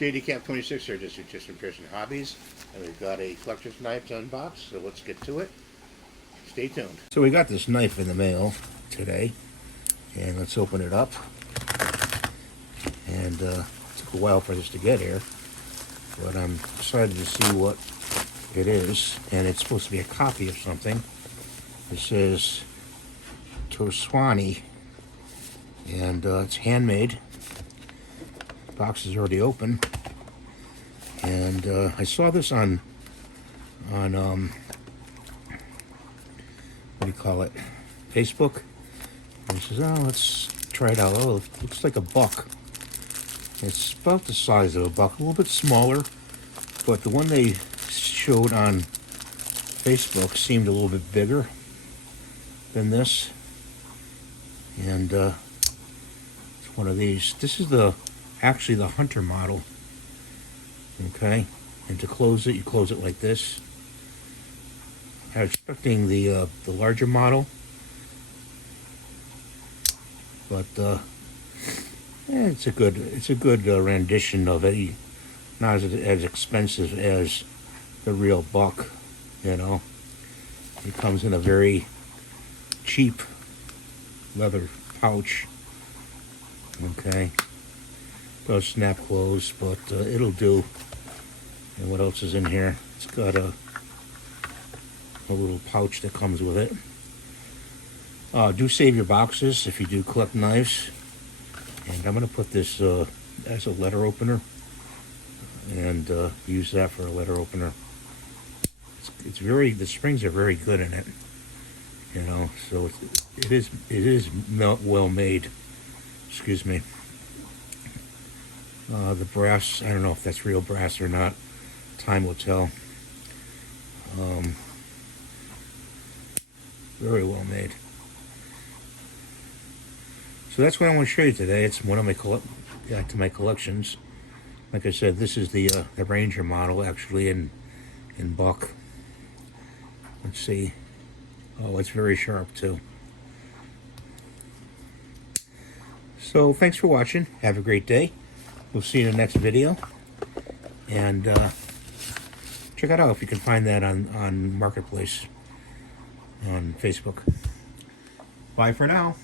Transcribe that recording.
JD Camp 26 here, just from Pearson Hobbies, and we've got a collector's knife to unbox, so let's get to it. Stay tuned. So we got this knife in the mail today, and let's open it up. And it took a while for this to get here, but I'm excited to see what it is. And it's supposed to be a copy of something. It says Toswani, and it's handmade. Box is already open, and I saw this on what do you call it, Facebook, and he says, oh, let's try it out. Oh, it looks like a buck. It's about the size of a buck, a little bit smaller, but the one they showed on Facebook seemed a little bit bigger than this, and it's one of these. This is actually the Hunter model. Okay, and to close it, you close it like this. I was expecting the larger model, but it's a good rendition of it. Not as expensive as the real buck, you know. It comes in a very cheap leather pouch. Okay. Does snap close, but it'll do. And what else is in here? It's got a little pouch that comes with it. Do save your boxes if you do collect knives. And I'm going to put this as a letter opener, and use that for a letter opener. The springs are very good in it, you know. So it is well made. Excuse me. The brass, I don't know if that's real brass or not. Time will tell. Very well made. So that's what I want to show you today. It's one of my collections. Like I said, this is the Ranger model, actually, in buck. Let's see. Oh, it's very sharp too. So thanks for watching. Have a great day. We'll see you in the next video. And check it out if you can find that on Marketplace on Facebook. Bye for now.